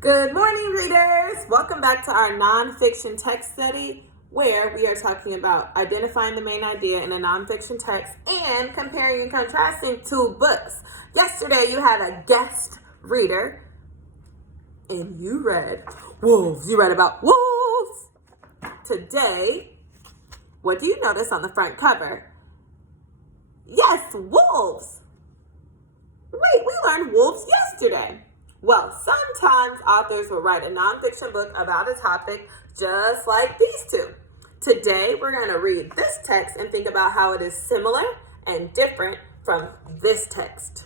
Good morning, readers. Welcome back to our nonfiction text study where we are talking about identifying the main idea in a nonfiction text and comparing and contrasting two books. Yesterday, you had a guest reader and you read wolves. You read about wolves. Today, what do you notice on the front cover? Yes, wolves. Wait, we learned wolves yesterday. Well, sometimes authors will write a nonfiction book about a topic just like these two. Today, we're going to read this text and think about how it is similar and different from this text.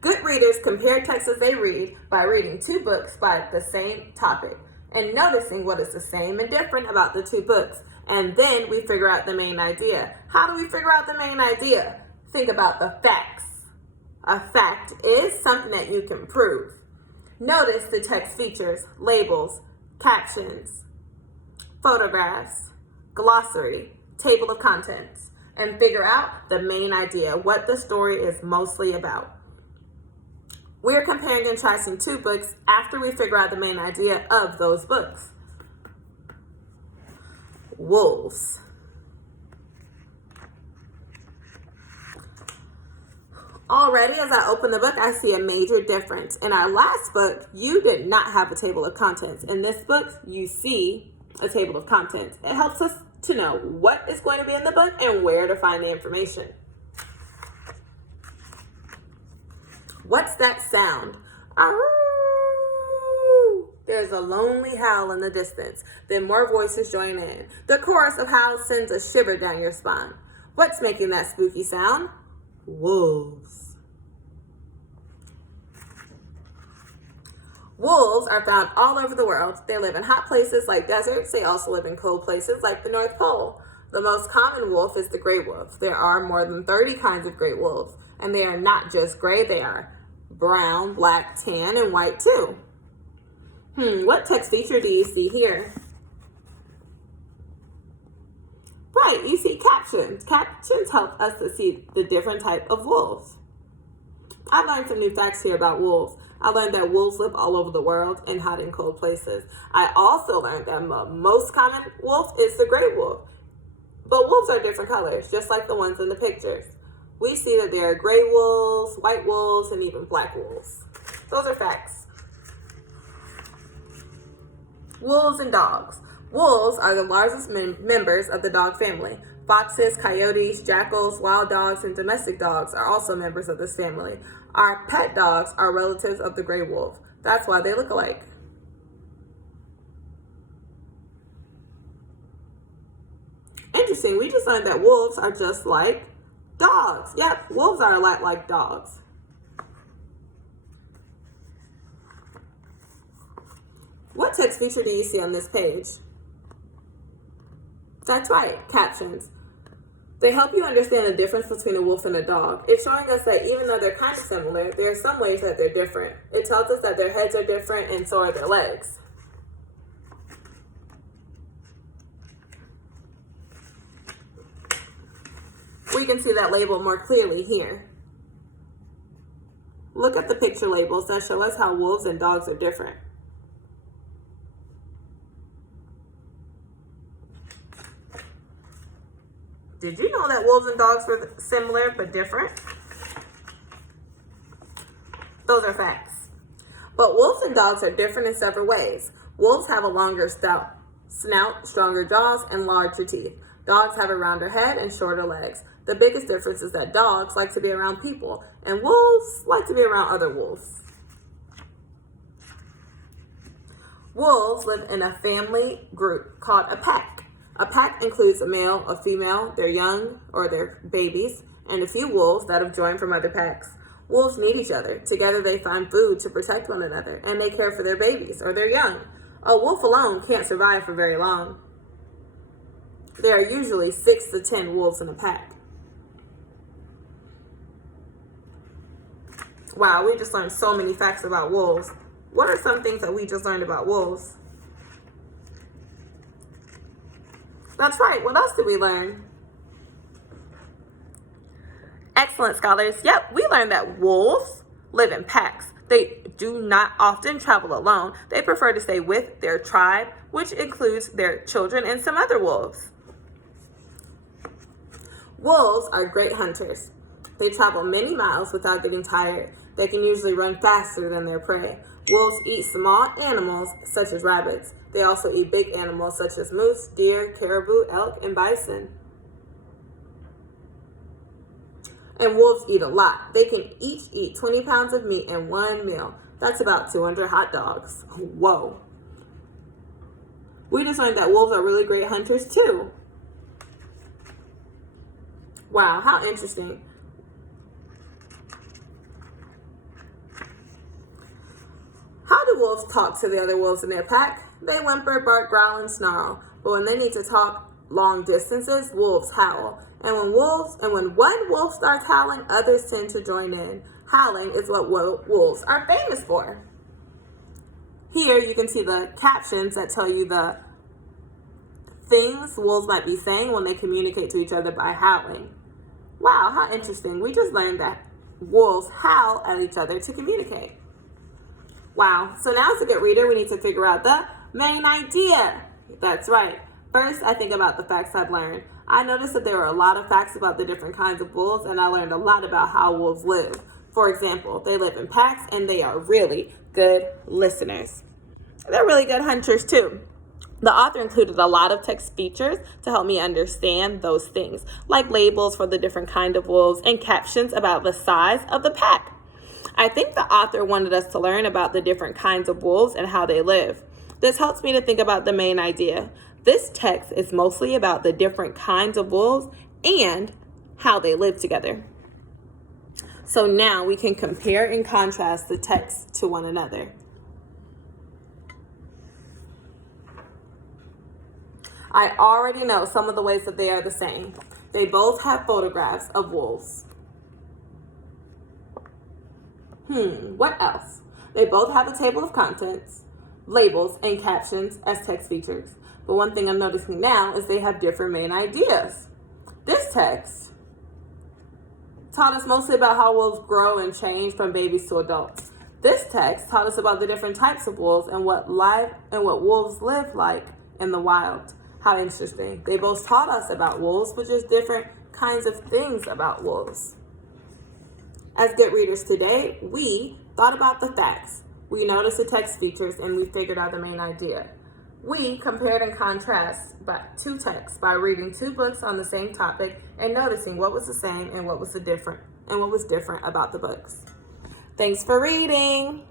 Good readers compare texts as they read by reading two books by the same topic and noticing what is the same and different about the two books. And then we figure out the main idea. How do we figure out the main idea? Think about the facts. A fact is something that you can prove. Notice the text features labels, captions, photographs, glossary, table of contents, and figure out the main idea, what the story is mostly about. We're comparing and contrasting two books after we figure out the main idea of those books. Wolves. Already, as I open the book, I see a major difference. In our last book, you did not have a table of contents. In this book, you see a table of contents. It helps us to know what is going to be in the book and where to find the information. What's that sound? Arroo! There's a lonely howl in the distance. Then more voices join in. The chorus of howls sends a shiver down your spine. What's making that spooky sound? Wolves. Wolves are found all over the world. They live in hot places like deserts. They also live in cold places like the North Pole. The most common wolf is the gray wolf. There are more than 30 kinds of gray wolves, and they are not just gray, they are brown, black, tan, and white too. What text feature do you see here? Right, you see captions. Captions help us to see the different type of wolves. I learned some new facts here about wolves. I learned that wolves live all over the world in hot and cold places. I also learned that the most common wolf is the gray wolf. But wolves are different colors, just like the ones in the pictures. We see that there are gray wolves, white wolves, and even black wolves. Those are facts. Wolves and dogs. Wolves are the largest members of the dog family. Foxes, coyotes, jackals, wild dogs, and domestic dogs are also members of this family. Our pet dogs are relatives of the gray wolf. That's why they look alike. Interesting, we just learned that wolves are just like dogs. Yep, wolves are a lot like dogs. What text feature do you see on this page? That's right, captions. They help you understand the difference between a wolf and a dog. It's showing us that even though they're kind of similar, there are some ways that they're different. It tells us that their heads are different and so are their legs. We can see that label more clearly here. Look at the picture labels that show us how wolves and dogs are different. Did you know that wolves and dogs were similar but different? Those are facts. But wolves and dogs are different in several ways. Wolves have a longer snout, stronger jaws, and larger teeth. Dogs have a rounder head and shorter legs. The biggest difference is that dogs like to be around people, and wolves like to be around other wolves. Wolves live in a family group called a pack. A pack includes a male, a female, their young or their babies, and a few wolves that have joined from other packs. Wolves need each other. Together they find food to protect one another, and they care for their babies or their young. A wolf alone can't survive for very long. There are usually 6 to 10 wolves in a pack. Wow, we just learned so many facts about wolves. What are some things that we just learned about wolves? That's right. What else did we learn? Excellent, scholars. Yep, we learned that wolves live in packs. They do not often travel alone. They prefer to stay with their tribe, which includes their children and some other wolves. Wolves are great hunters. They travel many miles without getting tired. They can usually run faster than their prey. Wolves eat small animals such as rabbits. They also eat big animals such as moose, deer, caribou, elk, and bison. And wolves eat a lot. They can each eat 20 pounds of meat in one meal. That's about 200 hot dogs. Whoa. We just learned that wolves are really great hunters too. Wow, how interesting. How do wolves talk to the other wolves in their pack? They whimper, bark, growl, and snarl. But when they need to talk long distances, wolves howl. And when one wolf starts howling, others tend to join in. Howling is what wolves are famous for. Here you can see the captions that tell you the things wolves might be saying when they communicate to each other by howling. Wow, how interesting. We just learned that wolves howl at each other to communicate. Wow, so now as a good reader, we need to figure out the main idea. That's right. First, I think about the facts I've learned. I noticed that there were a lot of facts about the different kinds of wolves, and I learned a lot about how wolves live. For example, they live in packs, and they are really good listeners. They're really good hunters, too. The author included a lot of text features to help me understand those things, like labels for the different kind of wolves and captions about the size of the pack. I think the author wanted us to learn about the different kinds of wolves and how they live. This helps me to think about the main idea. This text is mostly about the different kinds of wolves and how they live together. So now we can compare and contrast the texts to one another. I already know some of the ways that they are the same. They both have photographs of wolves. What else? They both have a table of contents, labels, and captions as text features. But one thing I'm noticing now is they have different main ideas. This text taught us mostly about how wolves grow and change from babies to adults. This text taught us about the different types of wolves and what wolves live like in the wild. How interesting. They both taught us about wolves, but just different kinds of things about wolves. As good readers today, we thought about the facts. We noticed the text features and we figured out the main idea. We compared and contrasted two texts by reading two books on the same topic and noticing what was the same and what was different about the books. Thanks for reading.